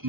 Hey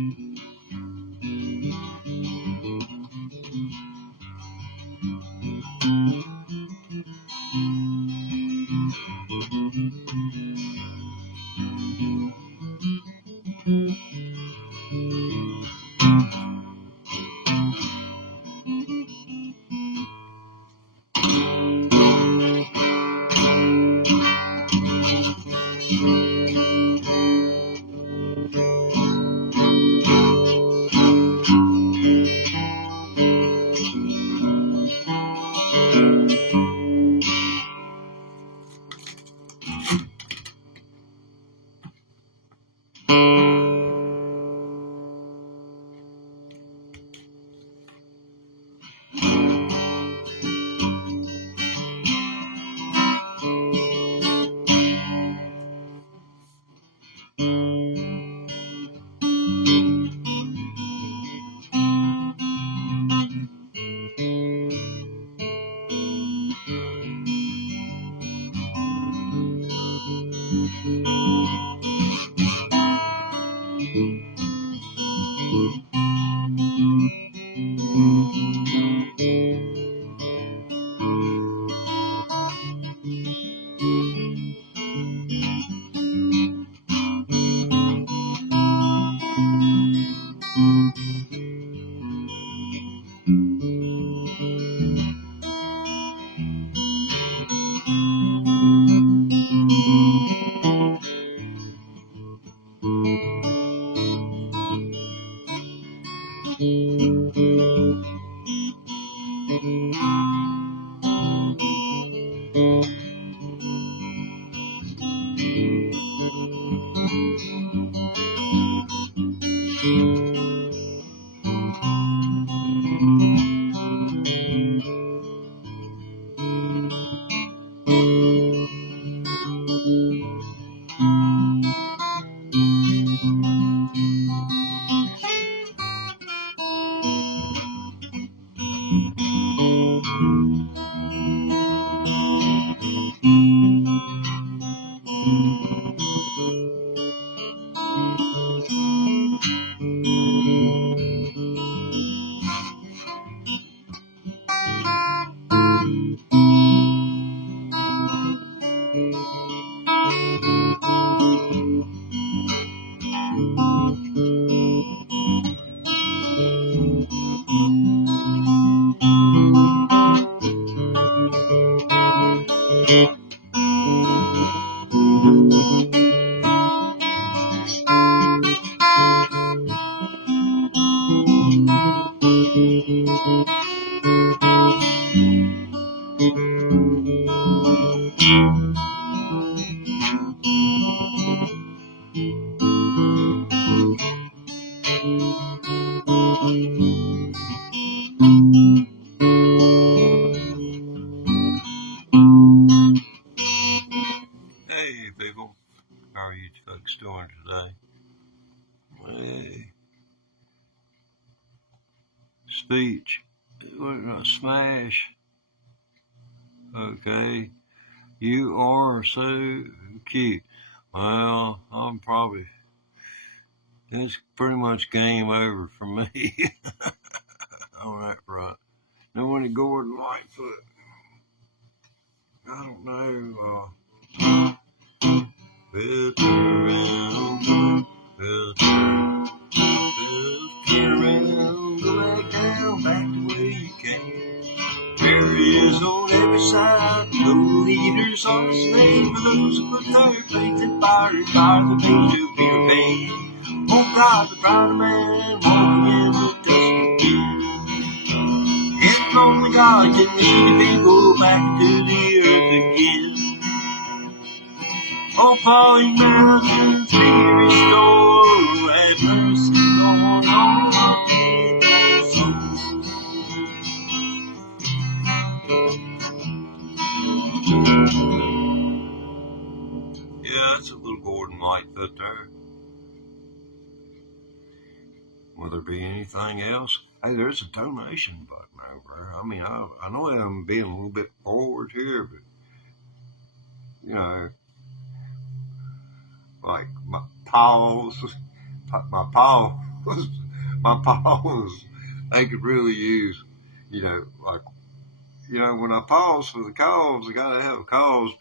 people, how are you folks doing today? Hey, speech, we're gonna smash. Okay, you are so cute. Well, it's pretty much game over for me on that front. Now, when Gordon Lightfoot, I don't know, we'll turn around, we'll turn around, go back down, back the way you came. Barriers on every side, no leaders on the slave, for those who put their faith in fire and fire the things to be repaid. Oh God, the proud man walking in the destiny. If only God can lead the people back into the earth again. Oh, falling mountains be restored, have mercy on all their souls. Yeah, that's a little Gordon Lightfoot there. Will there be anything else? Hey, there's a donation button over there. I mean, I know I'm being a little bit forward here, but, you know, like my paws My paws, they could really use, like, when I pause for the calls, I gotta have a pause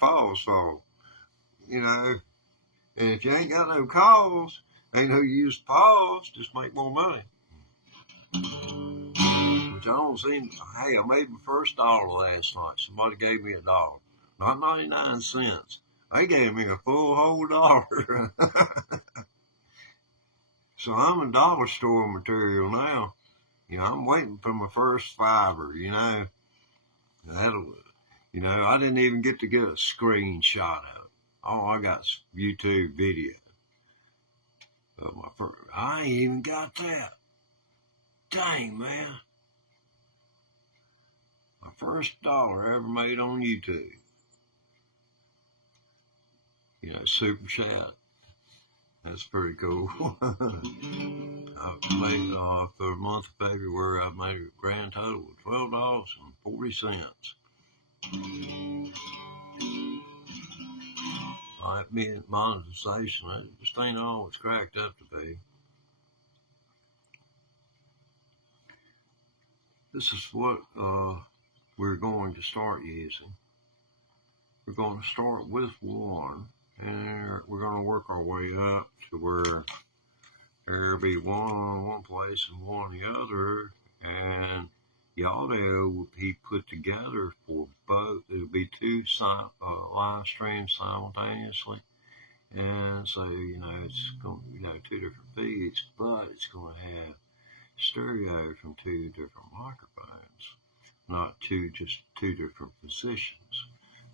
for, and if you ain't got no calls, ain't no use to pause, just make more money. Which I don't seem, hey, I made my first dollar last night. Somebody gave me $1, not 99 cents. They gave me a full whole dollar. So I'm a dollar store material now. I'm waiting for my first fiver, That'll, I didn't even get to get a screenshot of it. All I got is YouTube video. But I ain't even got that. Dang, man. My first dollar ever made on YouTube. Super chat. That's pretty cool. I made, for the month of February, I made a grand total of $12.40. That being monetization, it just ain't all it's cracked up to be. This is what we're going to start using. We're going to start with one, and we're going to work our way up to where there'll be one on one place and one on the other, and the audio will be put together for both. It'll be two live streams simultaneously, and so it's going to two different feeds, but it's going to have stereo from two different microphones, not two different positions.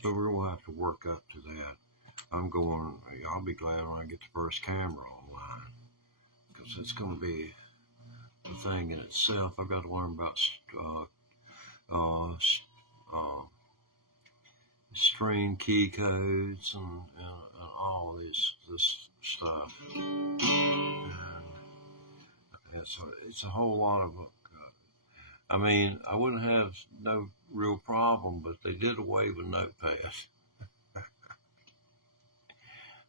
So we're going to have to work up to that. I'll be glad when I get the first camera online, because it's going to be a thing in itself. I've got to learn about stream key codes and all this stuff. And it's a whole lot of I wouldn't have no real problem, but they did away with Notepad.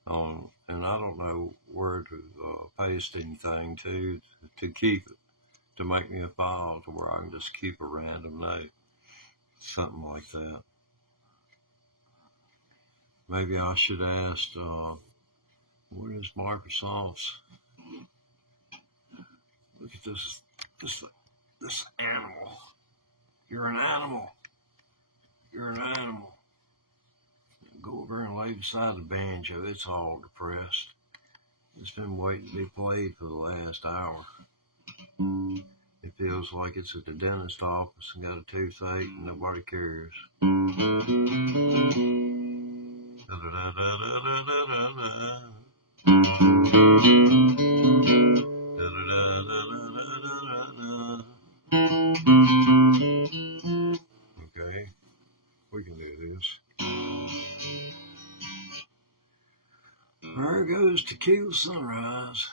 And I don't know where to paste anything to keep it, to make me a file to where I can just keep a random note, something like that. Maybe I should ask, what is Microsoft's? Look at this animal. You're an animal. You're an animal. Go over and lay beside the banjo. It's all depressed. It's been waiting to be played for the last hour. It feels like it's at the dentist office and got a toothache and nobody cares. Okay, we can do this. There goes Tequila Sunrise.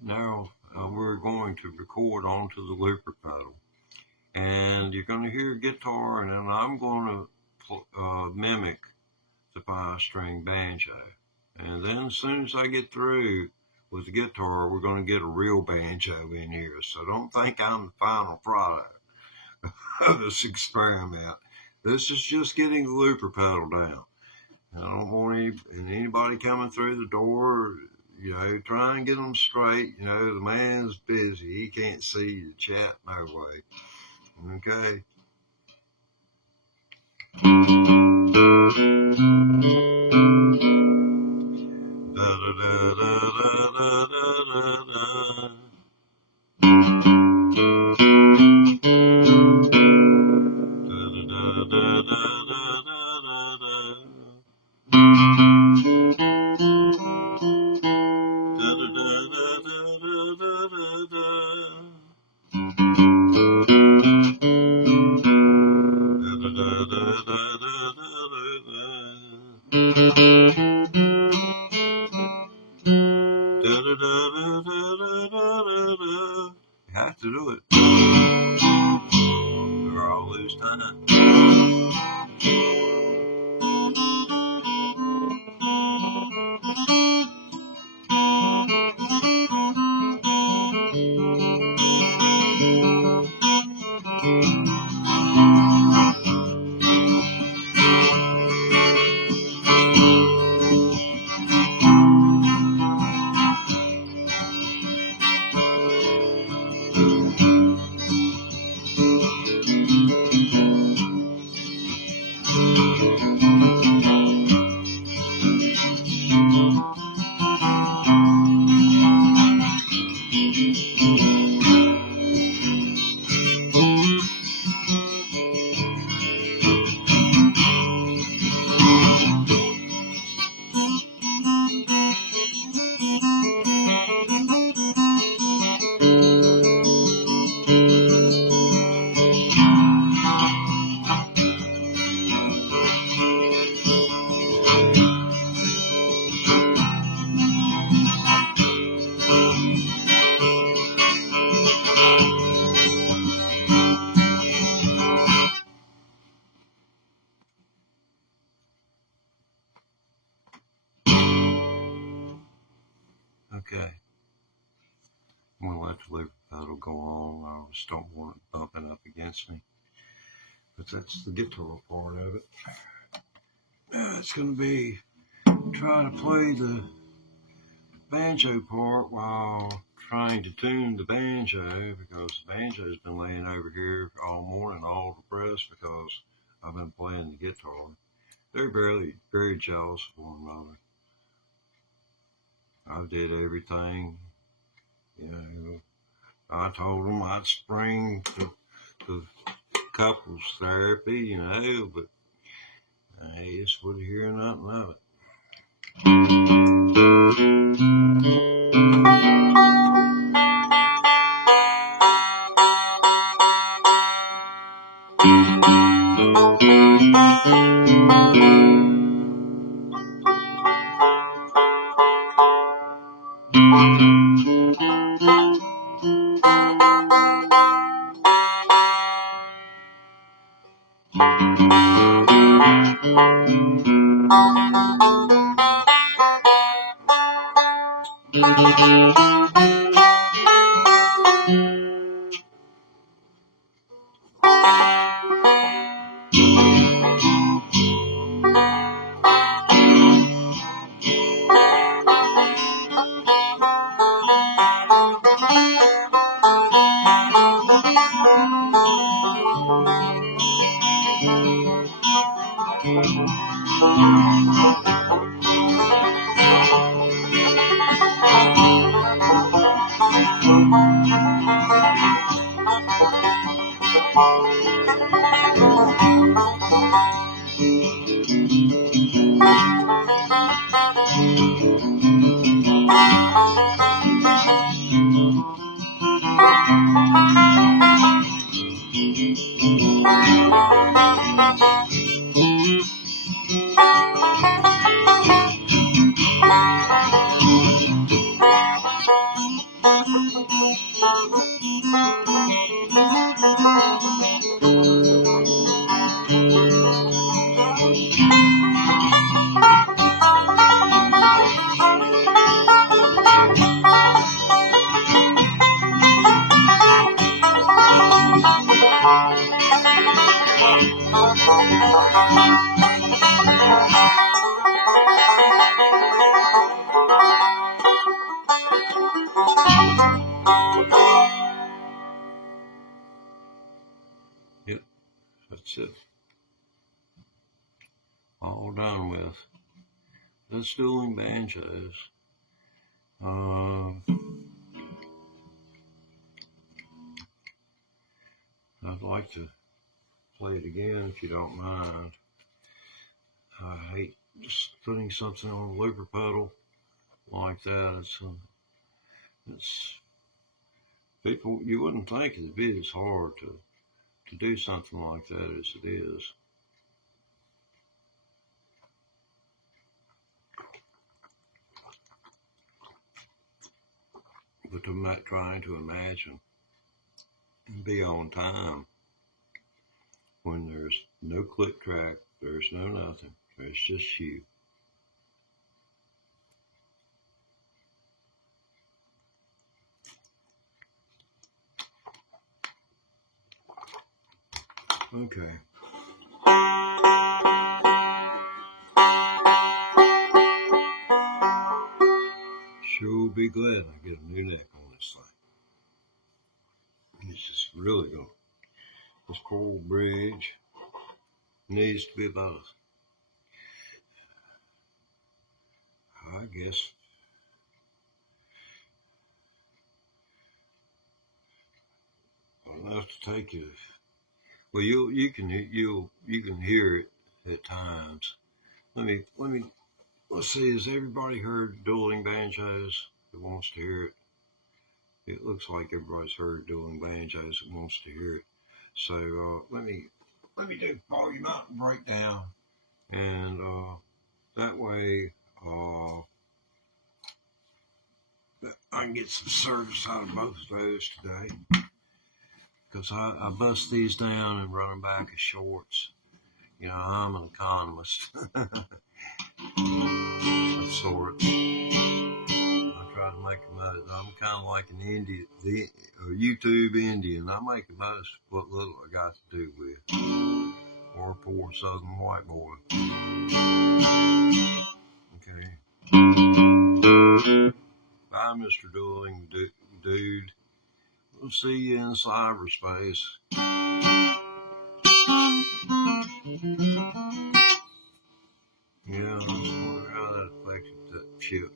Now we're going to record onto the looper pedal, and you're going to hear a guitar, and then I'm going to mimic the 5-string banjo. And then as soon as I get through with the guitar, we're going to get a real banjo in here. So don't think I'm the final product of this experiment. This is just getting the looper pedal down. I don't want anybody coming through the door, try and get them straight. The man's busy. He can't see the chat no way. Okay. Da da da da da da da da. You have to do it, or I'll lose time. Okay. I'm going to let the liver pedal go on. I just don't want it bumping up against me. But that's the guitar part of it. It's going to be trying to play the banjo part while trying to tune the banjo, because the banjo's been laying over here all morning, all depressed because I've been playing the guitar. They're very jealous of one another. I did everything, I told them I'd spring the couples therapy, but they just wouldn't hear nothing of it. Yep, that's it. All done with. Let's dueling banjos. I'd like to play it again if you don't mind. I hate just putting something on a looper pedal like that. It's people, you wouldn't think it'd be as hard to do something like that as it is. But I'm not trying to imagine and be on time when there's no click track, there's no nothing, there's just you. Okay. Sure be glad I get a new neck on this thing. It's just really going. This coral bridge needs to be about guess enough to take you. Well, you can hear it at times. Let's see. Has everybody heard dueling banjos that wants to hear it? It looks like everybody's heard dueling banjos that wants to hear it. So let me do volume up and breakdown, and that way I can get some service out of both of those today. Because I bust these down and run them back as shorts. You know, I'm an economist of sorts. I try to make the most. I'm kind of like an Indian, a YouTube Indian. I make the most of what little I got to do with. Or a poor southern white boy. Okay. Bye, Mr. Dueling Dude. We'll see you in cyberspace. Yeah, I wonder how that affected that ship.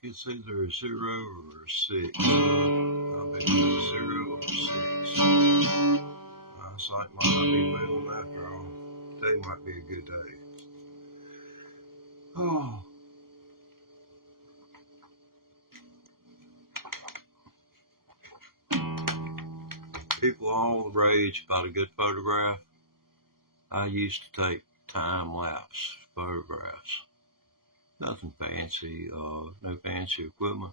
It's either a 0 or a 6. I'll bet it's 0 or 6. Eyesight might not be moving after all. Today might be a good day. Oh. People all the rage about a good photograph. I used to take time-lapse photographs. Nothing fancy, no fancy equipment.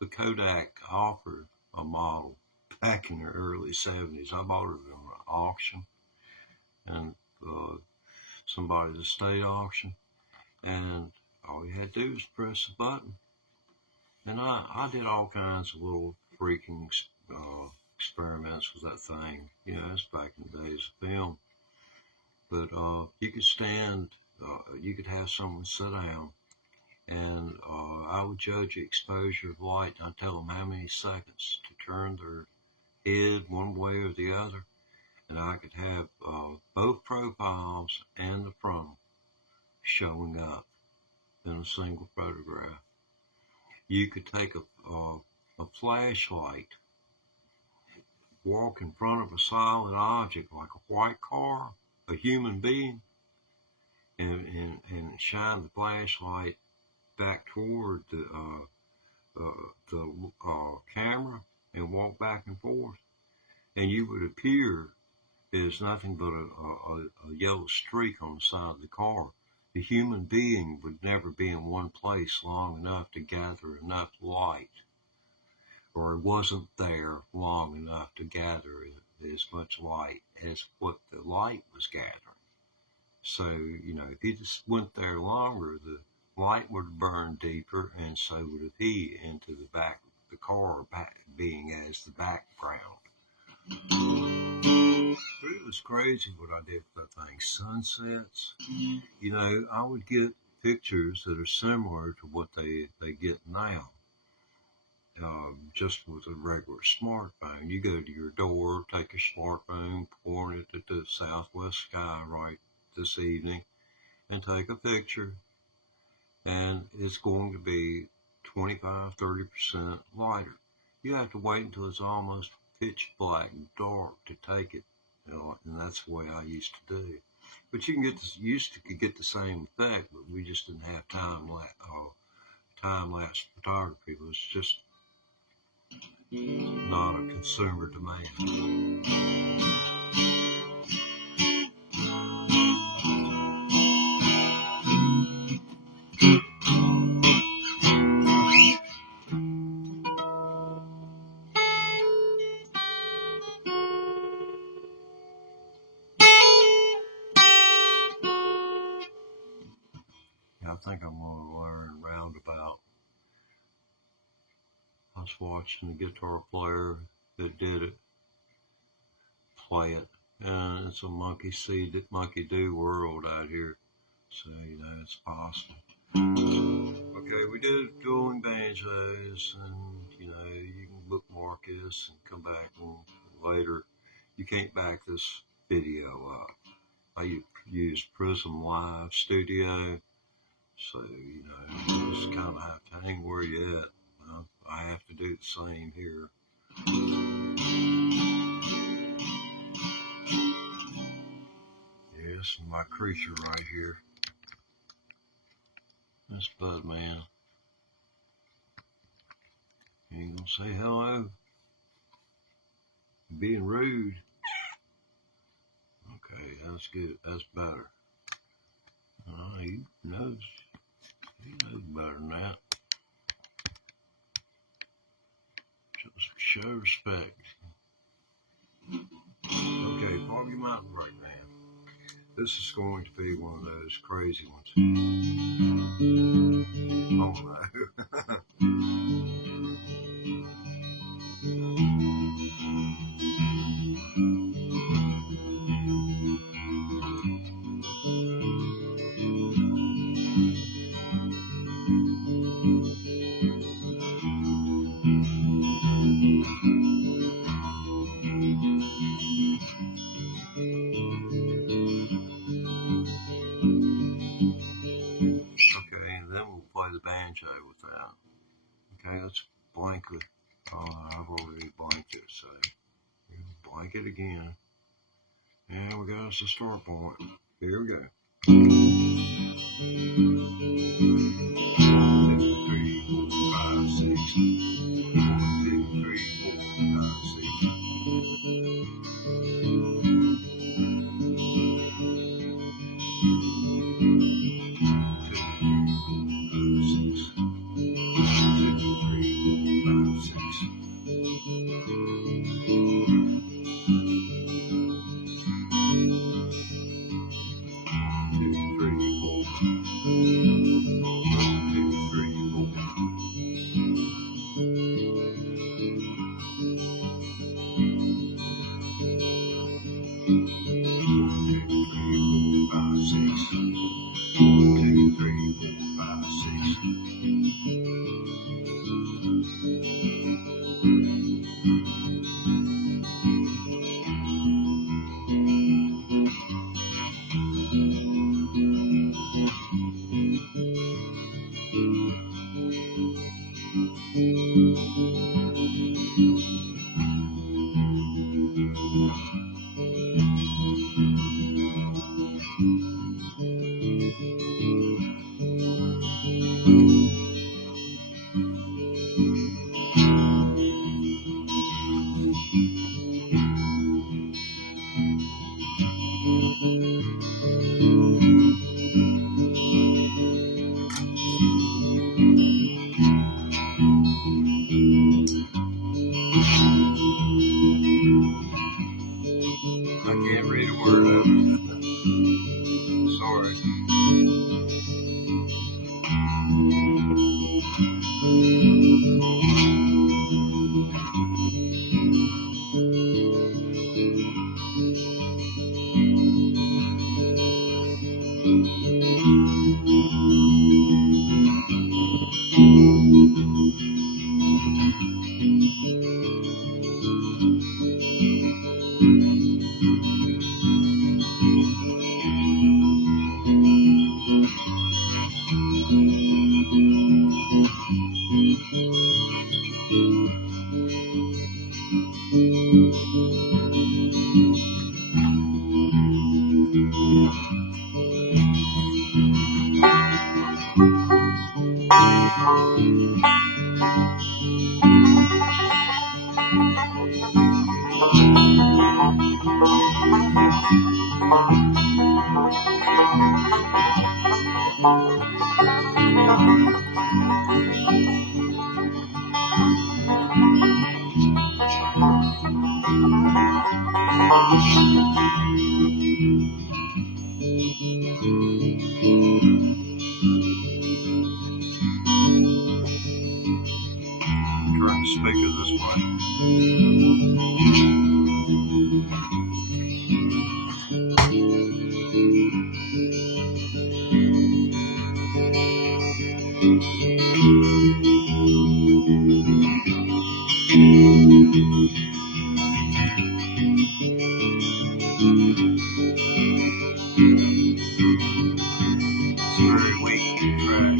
But Kodak offered a model back in the early 70s. I bought it from an auction, and somebody's estate auction, and all you had to do was press the button. And I did all kinds of little freaking experiments with that thing. You know, it's back in the days of film. But you could stand, you could have someone sit down, and I would judge the exposure of light. I'd tell them how many seconds to turn their head one way or the other, and I could have both profiles and the frontal showing up in a single photograph. You could take a flashlight, walk in front of a solid object like a white car, a human being, and shine the flashlight back toward the camera and walk back and forth, and you would appear as nothing but a yellow streak on the side of the car. the human being would never be in one place long enough to gather enough light, or wasn't there long enough to gather as much light as what the light was gathering. So, if he just went there longer, the light would burn deeper, and so would he into the car being as the background. But it was crazy what I did with that thing. Sunsets, I would get pictures that are similar to what they get now. Just with a regular smartphone. You go to your door, take your smartphone, point it at the southwest sky right this evening, and take a picture, and it's going to be 25-30% lighter. You have to wait until it's almost pitch black dark to take it, and that's the way I used to do. But you can get the same effect, but we just didn't have time-lapse photography. It was just not a consumer demand. I think I'm going to learn roundabout. I was watching the guitar player that did it play it, and it's a monkey do world out here, so it's possible. Okay, we did dueling banjos, and you can bookmark this and come back later. You can't back this video up. I use Prism Live Studio, so you just kind of have to hang where you at. I have to do the same here. Yes, my creature right here. That's Budman. Ain't gonna say hello. Being rude. Okay, that's good. That's better. He knows better than that. Just show respect. Okay, Foggy Mountain Breakman. This is going to be one of those crazy ones. Oh no. Banjo with that. Okay, let's blank it. I've already blanked it, so blank it again. And we got us a start point. Here we go. 2, 3, 4, 5, 6. 1, 2, 3, 4, 5, 6. Turn the speaker this way. It's a very weak track.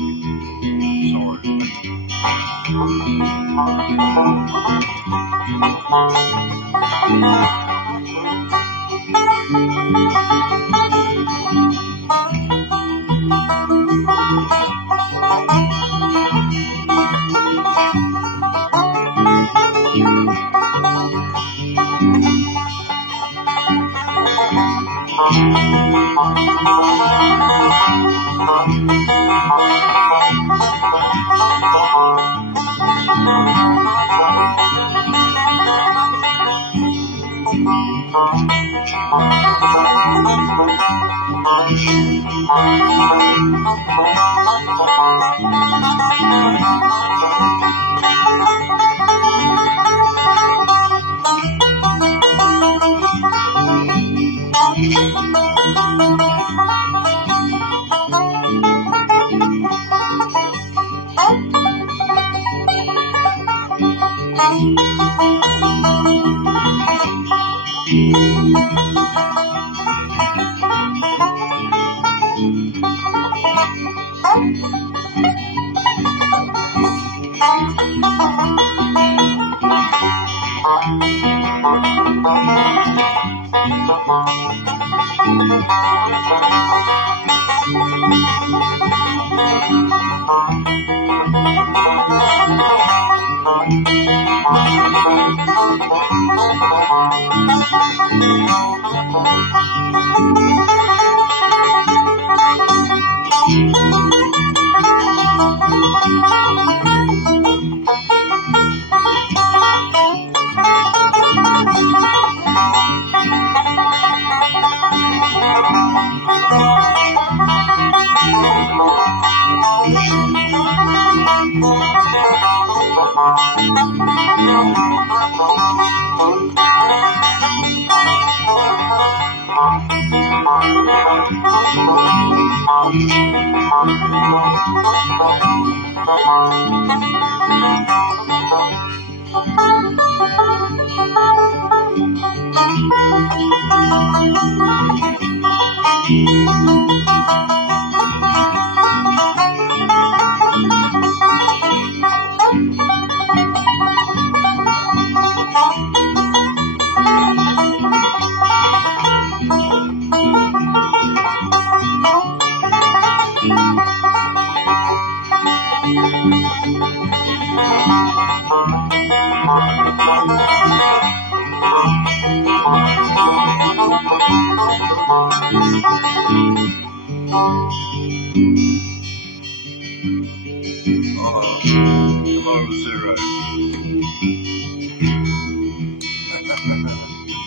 Hello, Zero.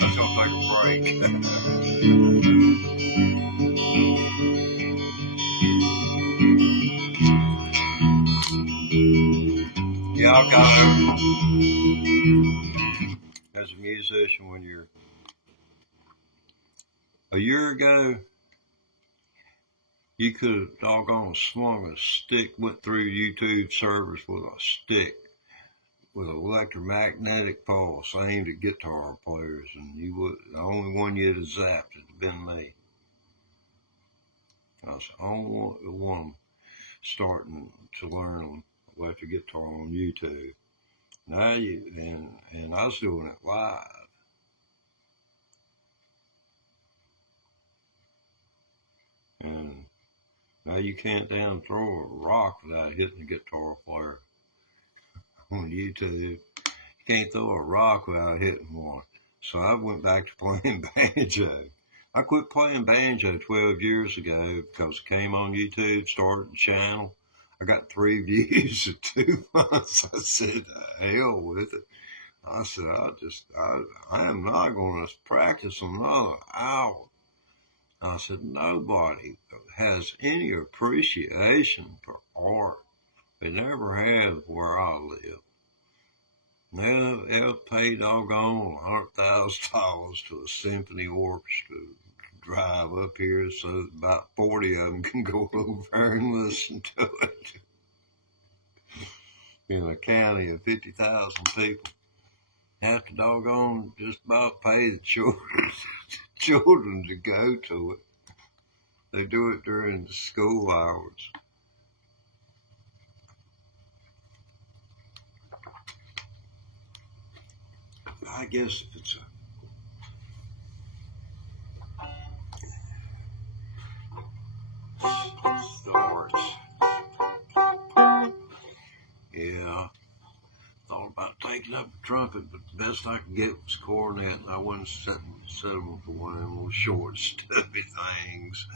Let's go take a break. Yeah, I got as a musician when you're a year ago, You could have doggone swung a stick, went through YouTube servers with a stick with an electromagnetic pulse aimed at guitar players, and you would the only one you'd have zapped would have been me. I was the only one starting to learn electric guitar on YouTube. Now and I was doing it live. And now you can't damn throw a rock without hitting a guitar player on YouTube. You can't throw a rock without hitting one. So I went back to playing banjo. I quit playing banjo 12 years ago because it came on YouTube, started the channel. I got 3 views in 2 months. I said, hell with it. I said, I am not going to practice another hour. I said, nobody has any appreciation for art. They never have where I live. They'll pay doggone $100,000 to a symphony orchestra to drive up here so that about 40 of them can go over and listen to it. In a county of 50,000 people, have to doggone just about pay the children to go to it. They do it during the school hours. I guess if it's starts. Yeah, thought about taking up the trumpet, but the best I could get was cornet, and I wasn't settling for one of them little short, stubby things.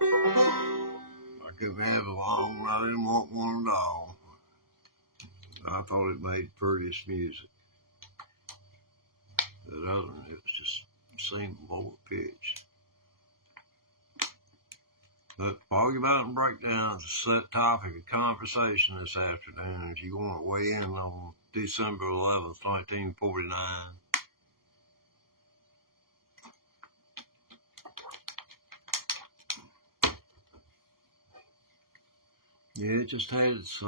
I couldn't have a long one. I didn't want one at all. I thought it made prettiest music. That other one, it was just seemed lower pitched. But Foggy Mountain Breakdown is a set topic of conversation this afternoon. If you want to weigh in on December 11th, 1949. Yeah, it just had its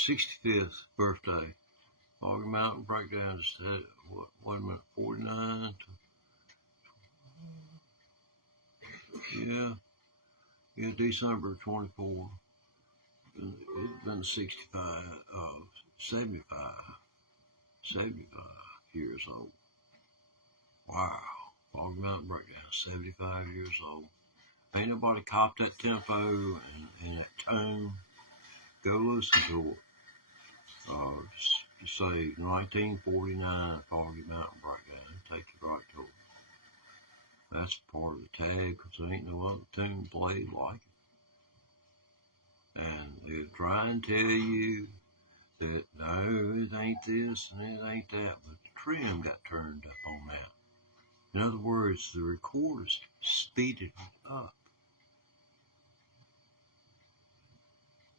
65th birthday. Foggy Mountain Breakdown just had, wait a minute, 49 to, yeah, December 24. It's been 75 years old. Wow. Foggy Mountain Breakdown, 75 years old. Ain't nobody copped that tempo and that tone. Go listen to it. Just say 1949 Foggy Mountain Breakdown. Take you right to it. That's part of the tag because there ain't no other tune played like it. And they'll try and tell you that no, it ain't this and it ain't that, but the trim got turned up on that. In other words, the recorders speeded it up.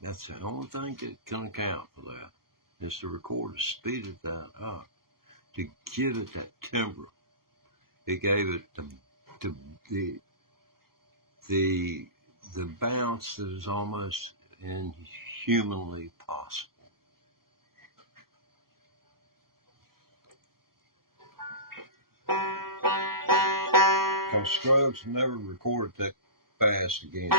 That's the only thing that can account for that. Is the recorder speeded that up to give it that timbre. It gave it the bounce that is almost inhumanly possible. Because Scruggs never recorded that fast again.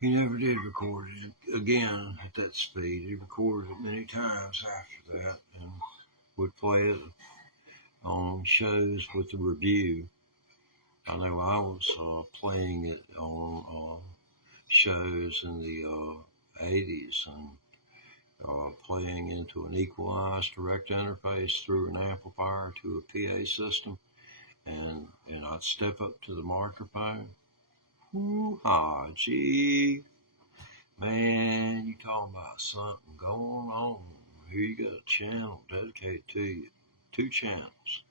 He never did record it again at that speed. He recorded it many times after that and would play it on shows with the review. I know I was playing it on shows in the 80s and playing into an equalized direct interface through an amplifier to a PA system. And I'd step up to the microphone. Ooh-ha, gee, man, you talking about something going on. Here you got a channel dedicated to you. 2 channels.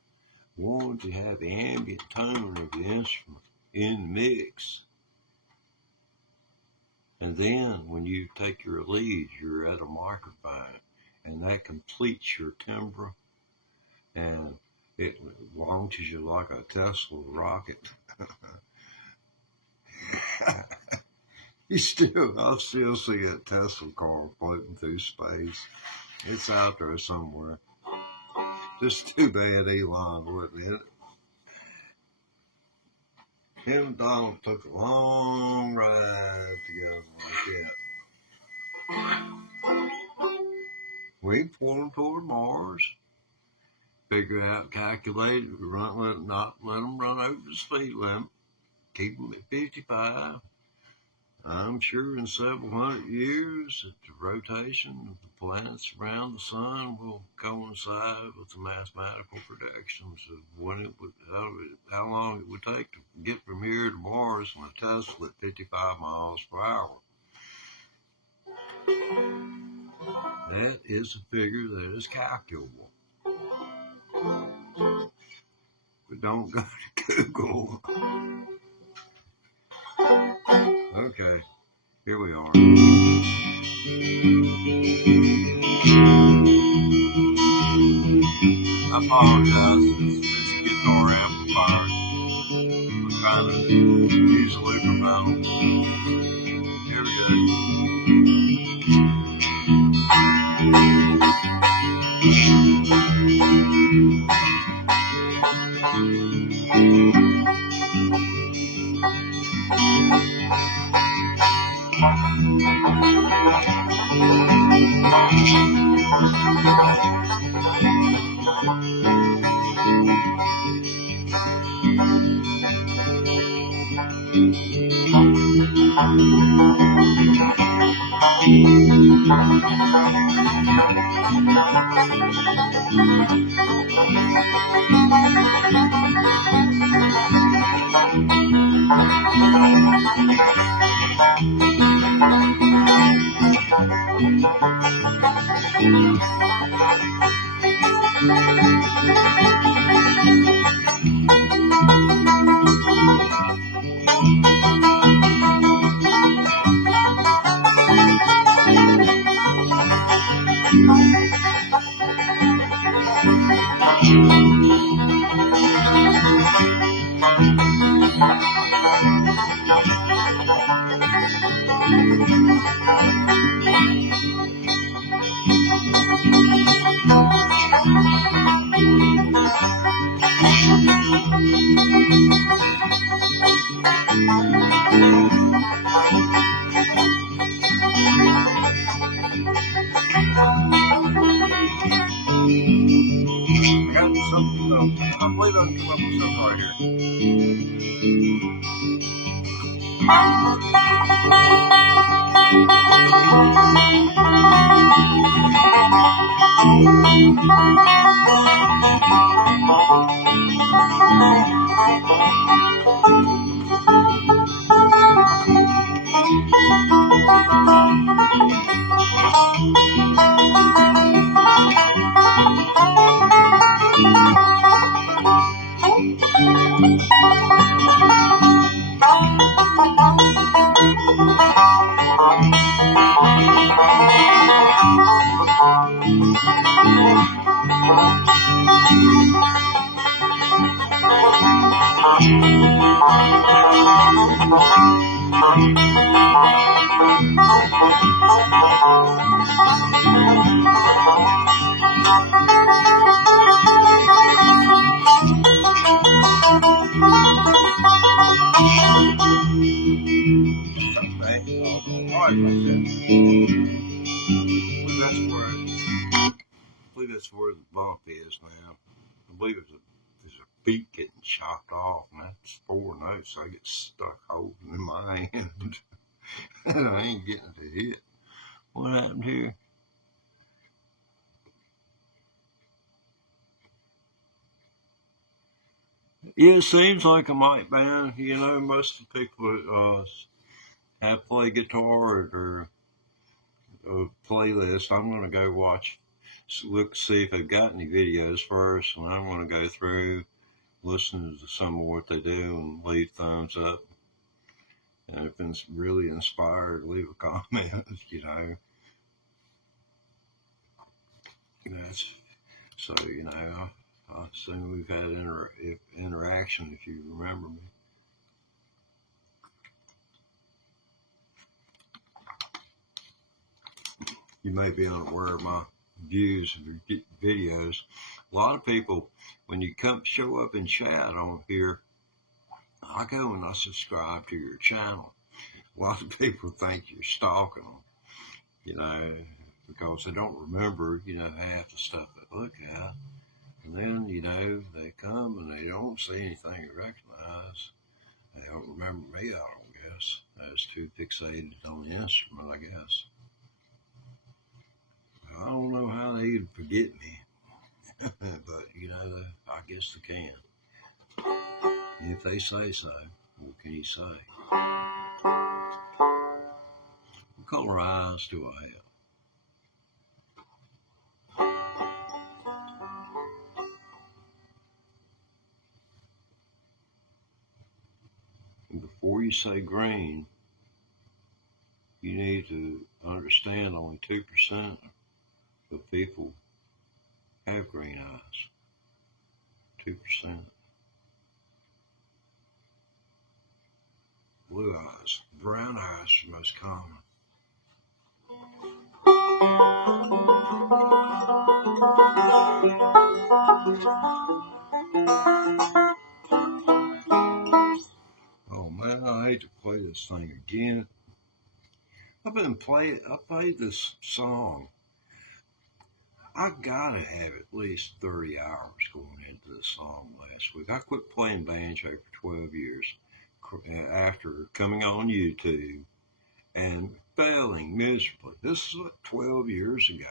One to have the ambient tone of the instrument in the mix. And then when you take your lead, you're at a microphone, and that completes your timbre, and it launches you like a Tesla rocket. I'll still see a Tesla car floating through space. It's out there somewhere. Just too bad Elon wasn't in it. Him and Donald took a long ride together like that. We pulled toward Mars. Figure out, calculate it, not let them run over the speed limit. Keep them at 55. I'm sure in several hundred years that the rotation of the planets around the sun will coincide with the mathematical predictions of when it would, how long it would take to get from here to Mars on a Tesla at 55 miles per hour. That is a figure that is calculable. But don't go to Google. Okay, here we are. I apologize. It's a guitar amplifier. I'm trying to use a loop pedal. Here we go. I believe I can come up with something right I believe that's where the bump is now. I believe there's a beat getting chopped off, and that's 4 notes. I get stuck holding in my hand, and I ain't getting to hit. What happened here? Yeah, it seems like a mic band. You know, most of the people have play guitar or playlist. I'm going to go see if they've got any videos first, and I want to go through, listen to some of what they do, and leave thumbs up. And if it's really inspired, leave a comment, you know. That's so, you know, I assume we've had interaction if you remember me. You may be unaware of my views of your videos. A lot of people, when you show up in chat on here, I go and I subscribe to your channel. A lot of people think you're stalking them, you know, because they don't remember, you know, half the stuff they look at. And then, you know, they come and they don't see anything to recognize. They don't remember me, I don't guess. I was too fixated on the instrument, I guess. I don't know how they even forget me. But, you know, I guess they can. If they say so, what can you say? What color eyes do I have? And before you say green, you need to understand only 2% of people have green eyes. 2%. Blue eyes. Brown eyes are the most common. Oh man, I hate to play this thing again. I played this song. I gotta have at least 30 hours going into this song last week. I quit playing banjo for 12 years after coming on YouTube and failing miserably. This is like 12 years ago.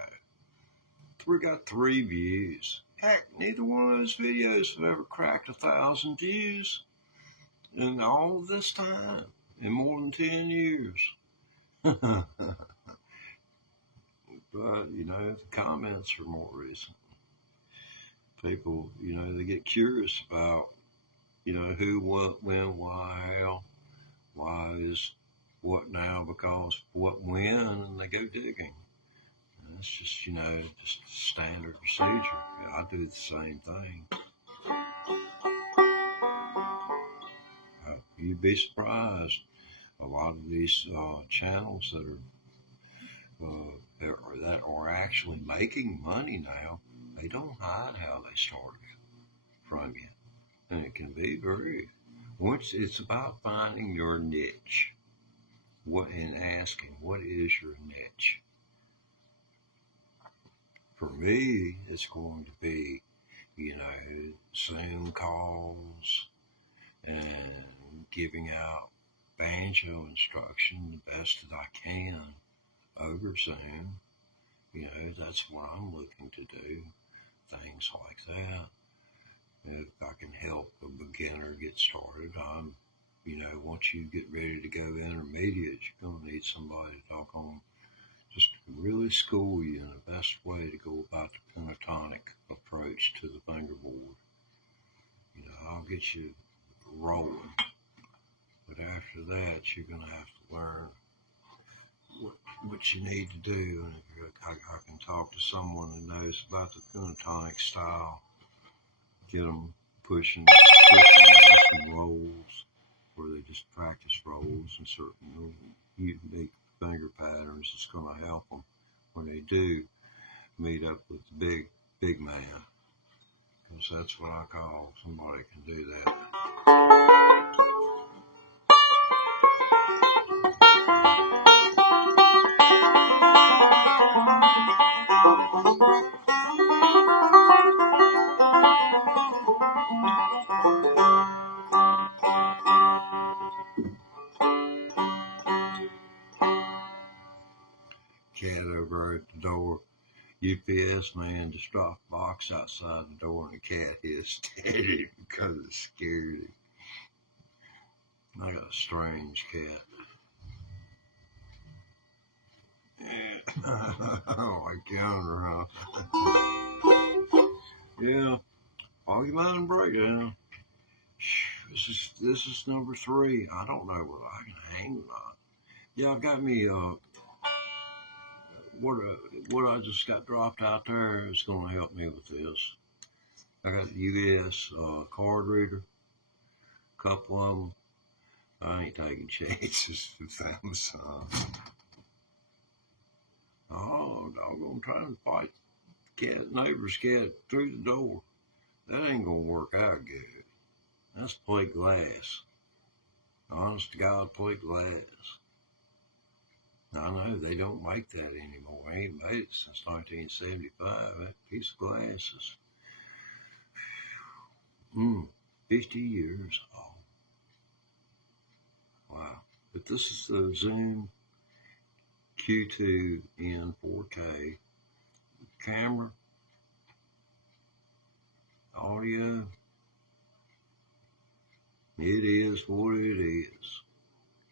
We got 3 views. Heck, neither one of those videos have ever cracked 1,000 views in all of this time, in more than 10 years. But, you know, the comments are more recent. People, you know, they get curious about, you know, who, what, when, why, how, why is what now, because what, when, and they go digging. And it's just, you know, just standard procedure. Yeah, I do the same thing. You'd be surprised. A lot of these channels that are actually making money now, they don't hide how they started from you. And it can be once it's about finding your niche, and asking, what is your niche? For me, it's going to be, you know, Zoom calls and giving out banjo instruction the best that I can over Zoom. You know, that's what I'm looking to do, things like that. If I can help a beginner get started, you know, once you get ready to go intermediate, you're going to need somebody to talk on, just really school you in the best way to go about the pentatonic approach to the fingerboard. You know, I'll get you rolling. But after that, you're going to have to learn what you need to do. And I can talk to someone that knows about the pentatonic style, get them pushing some rolls, where they just practice rolls and certain unique finger patterns. It's going to help them when they do meet up with the big man, because that's what I call somebody can do that. Cat over at the door. UPS man just dropped a box outside the door, and the cat hissed at him because it scared him. I got a strange cat. Yeah. I don't like counter, huh? Yeah. Volume out and breakdown. This is number 3. I don't know whether I can hang or not. Yeah, I got me what I just got dropped out there is going to help me with this. I got US card reader, a couple of them. I ain't taking chances with Amazon. Oh, doggone, trying to fight neighbor's cat through the door. That ain't gonna work out good. That's plate glass. Honest to God, plate glass. I know they don't make that anymore. They ain't made it since 1975. That piece of glass is 50 years old. Wow. But this is the Zoom Q2N 4K camera, audio. It is what it is.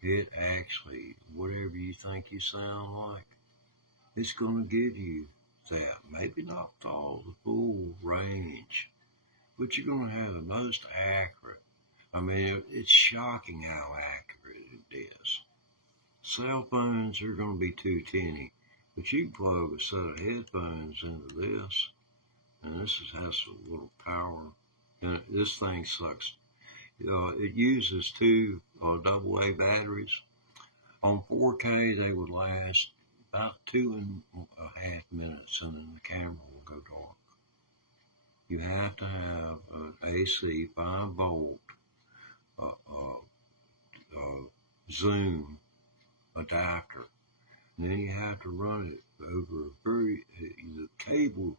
It actually, whatever you think you sound like, it's going to give you that. Maybe not all the full range, but you're going to have the most accurate. I mean, it's shocking how accurate it is. Cell phones are going to be too tinny, but you can plug a set of headphones into this, and this has a little power. And this thing sucks. It uses 2 AA batteries. On 4K, they would last about 2.5 minutes, and then the camera will go dark. You have to have an AC 5-volt Zoom adapter. And then you have to run it over the cable.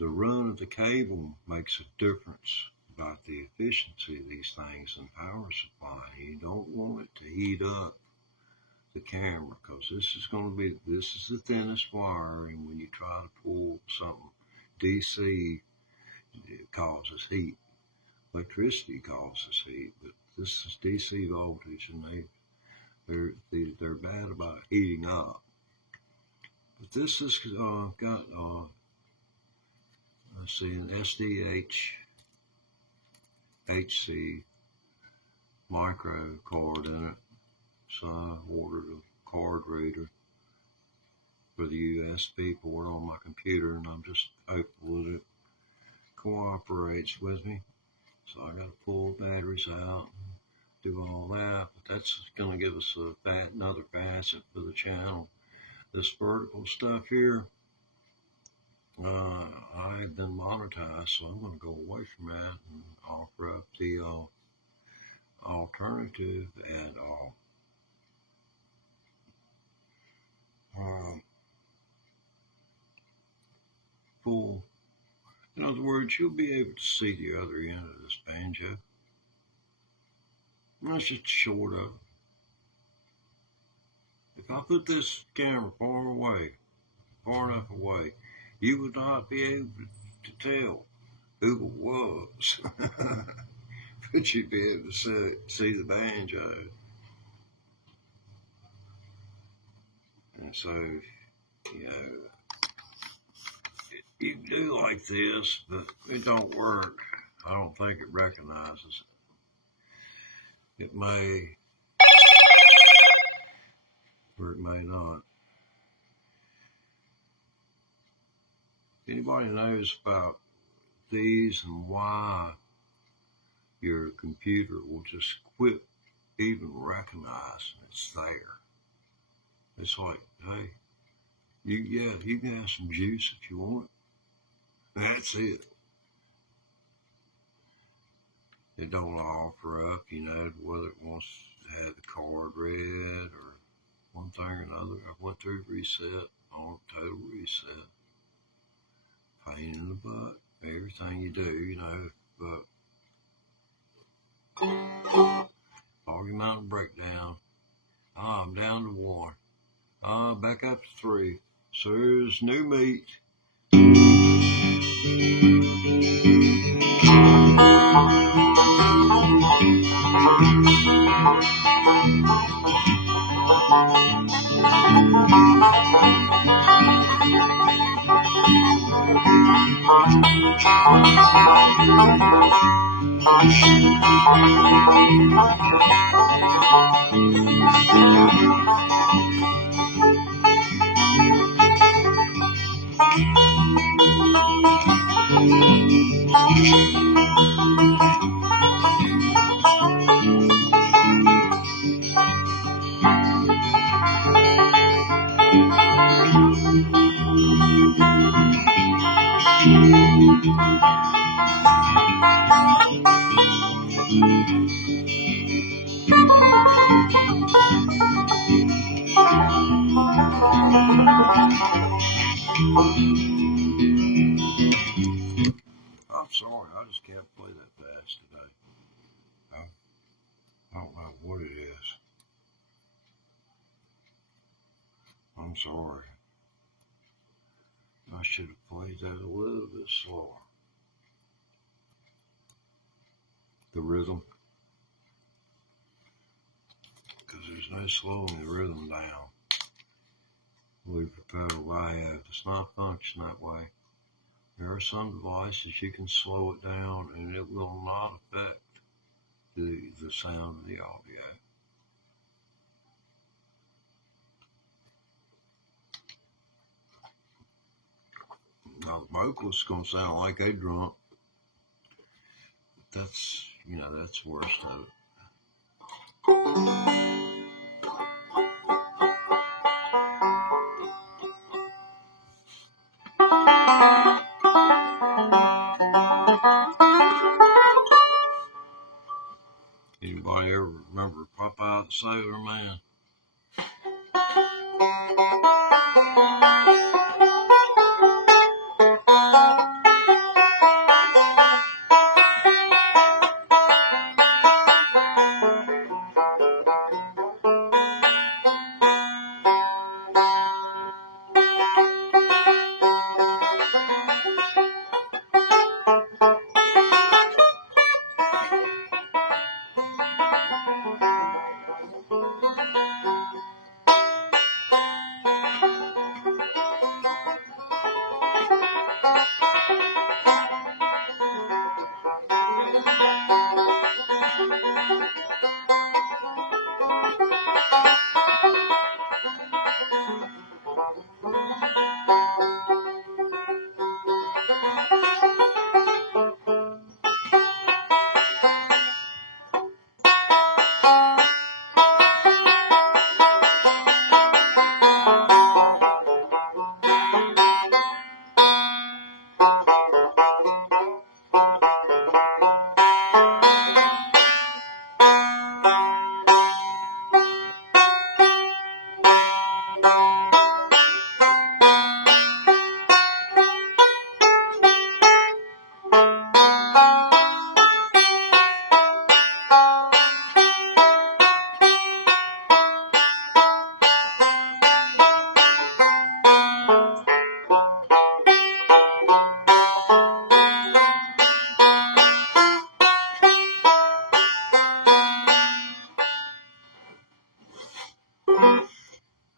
The run of the cable makes a difference about the efficiency of these things and power supply. You don't want it to heat up the camera, because this is the thinnest wire, and when you try to pull something DC, it causes heat. Electricity causes heat, but this is DC voltage, and they're bad about heating up. But this has got let's see, an SDHC micro card in it. So I ordered a card reader for the US people. We're on my computer, and I'm just hopeful that it cooperates with me. So I got to pull batteries out and do all that. But that's going to give us another facet for the channel. This vertical stuff here, I've been monetized, so I'm going to go away from that and offer up the alternative at all. Full. In other words, you'll be able to see the other end of this banjo. That's just short of it. If I put this camera far enough away, you would not be able to tell who it was. But you'd be able to see the banjo. And so, you know, you can do like this, but it don't work. I don't think it recognizes it. It may, or it may not. Anybody knows about these and why your computer will just quit even recognizing it's there? It's like, hey, you can have some juice if you want. That's it. It don't offer up, you know, whether it wants to have the card read or one thing or another. I went through reset, on total reset. Pain in the butt, everything you do, you know, but Foggy Mountain breakdown. I'm down to 1. Back up to 3. So there's new meat. I'm sorry, I just can't play that fast today. I don't know what it is. I'm sorry. I should have played that a little bit slower. The rhythm. Because there's no slowing the rhythm down. With the pedal layout, it's not functioning that way. There are some devices you can slow it down and it will not affect the sound of the audio. Now the vocalist's gonna sound like they drunk. That's that's the worst of it. Anybody ever remember Popeye the Sailor Man?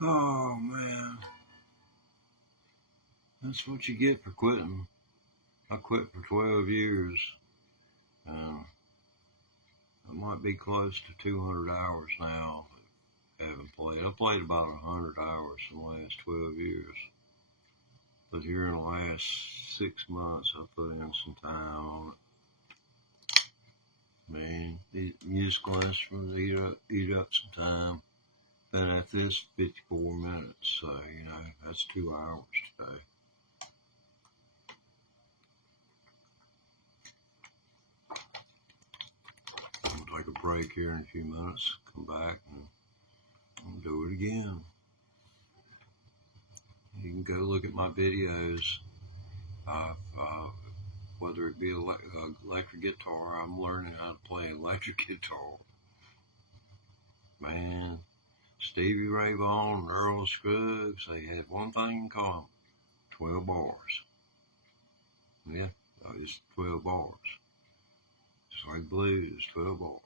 Oh man, that's what you get for quitting. I quit for 12 years, and I might be close to 200 hours now. I haven't played. I played about 100 hours in the last 12 years. But here in the last 6 months, I put in some time on it. Man, music instruments eat up some time. Been at this 54 minutes, so, that's 2 hours today. I'm going to take a break here in a few minutes, come back, and do it again. You can go look at my videos. Whether it be electric guitar, I'm learning how to play electric guitar. Man, Stevie Ray Vaughan and Earl Scruggs, they had one thing in common: 12 bars. Yeah, it's 12 bars. Just like blues, 12 bars.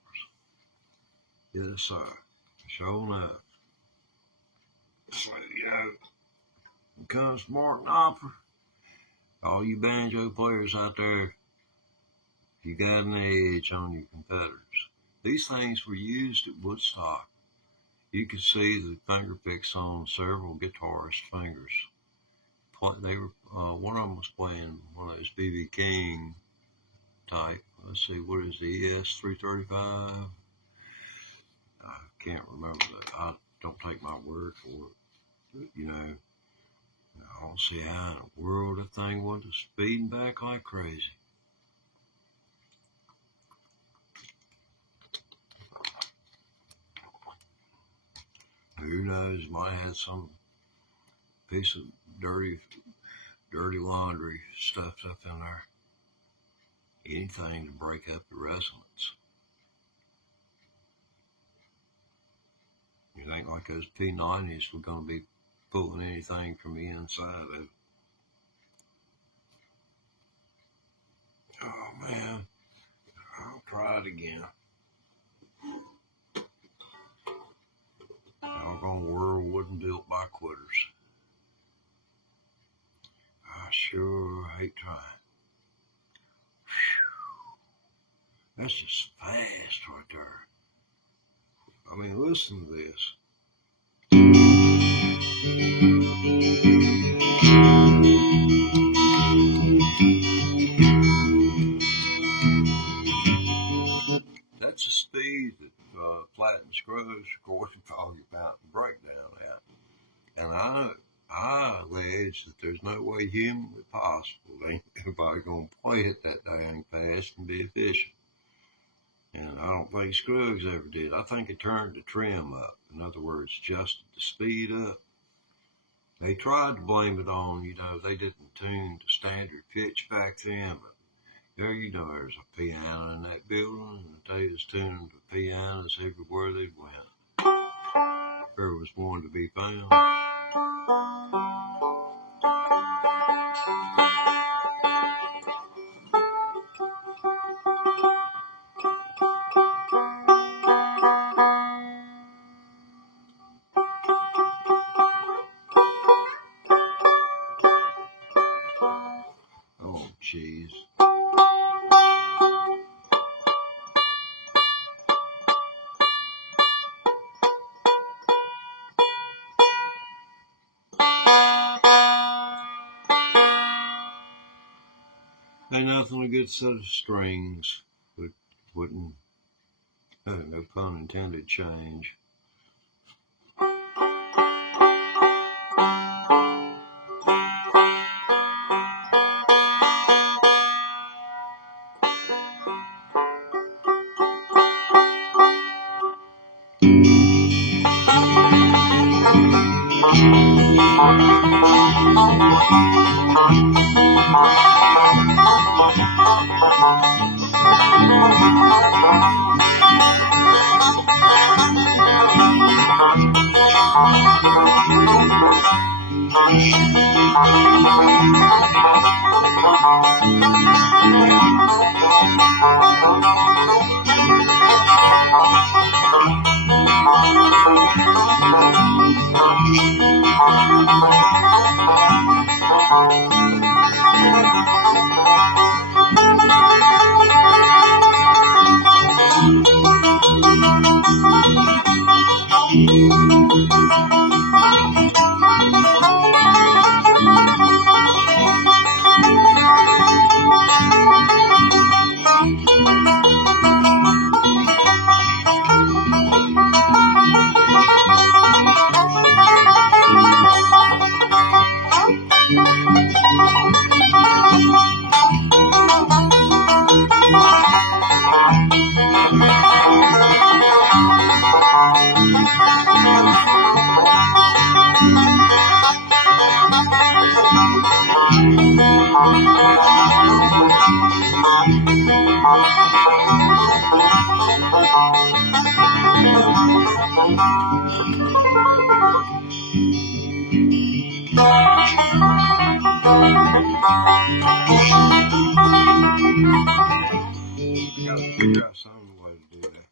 Yes, sir. Sure enough. So, it comes to Martin Opera. All you banjo players out there, you got an edge on your competitors. These things were used at Woodstock. You could see the finger picks on several guitarists' fingers. They were one of them was playing one of those B.B. King type. Let's see, what is the ES-335? I can't remember that. I don't take my word for it. You know, I don't see how in the world that thing wasn't speeding back like crazy. Who knows? Might have had some piece of dirty laundry stuffed up in there. Anything to break up the resonance. You think like those P90s were going to be pulling anything from the inside of it. Oh man, I'll try it again. Doggone world wasn't built by quitters. I sure hate trying. That's just fast right there. I mean, listen to this. That's the speed that Flatt and Scruggs recorded Foggy Mountain Breakdown at. And I allege that there's no way humanly possible ain't nobody gonna play it that dang fast and be efficient. And I don't think Scruggs ever did. I think it turned the trim up. In other words, adjusted the speed up. They tried to blame it on, they didn't tune to standard pitch back then, but there's a piano in that building, and they was tuning to pianos everywhere they went. There was one to be found. Oh, jeez. Ain't nothing a good set of strings wouldn't, no pun intended, change. Gotta figure out some way to do that.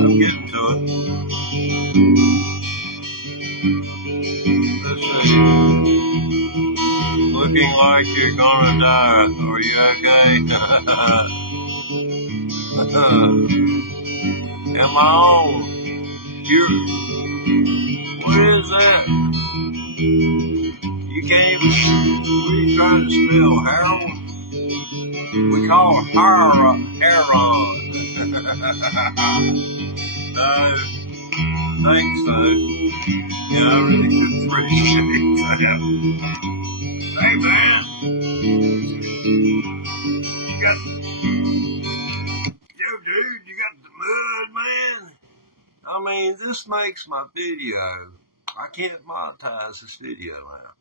I'm getting to it. Let's see. Looking like you're gonna die. Are you okay? Am I on? What is that? You can't even. What are you trying to spell? Heroin? We call it heroin. No, think so. Yeah, I really could appreciate that. Hey man, you got, yo dude, you got the mud, man. I mean, this makes my video. I can't monetize this video now.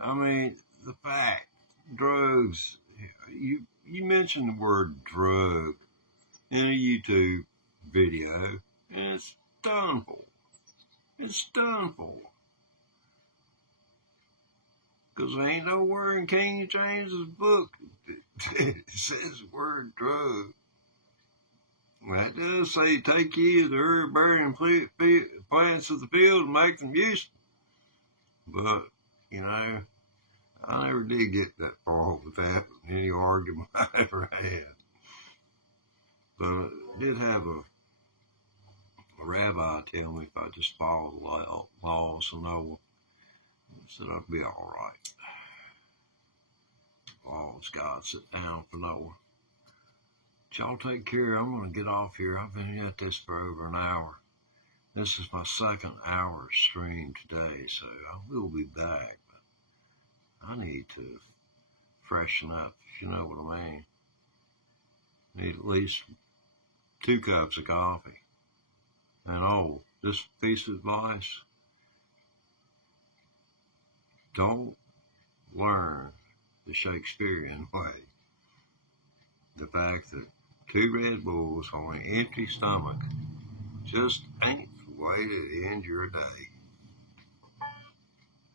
I mean, the fact, drugs, you mentioned the word drug in a YouTube video, and it's done for. It's done for. Because there ain't nowhere in King James's book it says the word drug. That does say take ye of the herb-bearing plants of the field and make them useful. But, you know, I never did get that far with that in any argument I ever had. But I did have a rabbi tell me if I just follow the laws of Noah, said I'd be all right. Laws God set down for Noah. Y'all take care. I'm going to get off here. I've been at this for over an hour. This is my second hour stream today, so I will be back. But I need to freshen up, if you know what I mean. Need at least 2 cups of coffee. And this piece of advice, don't learn the Shakespearean way. The fact that 2 Red Bulls on an empty stomach just ain't the way to end your day.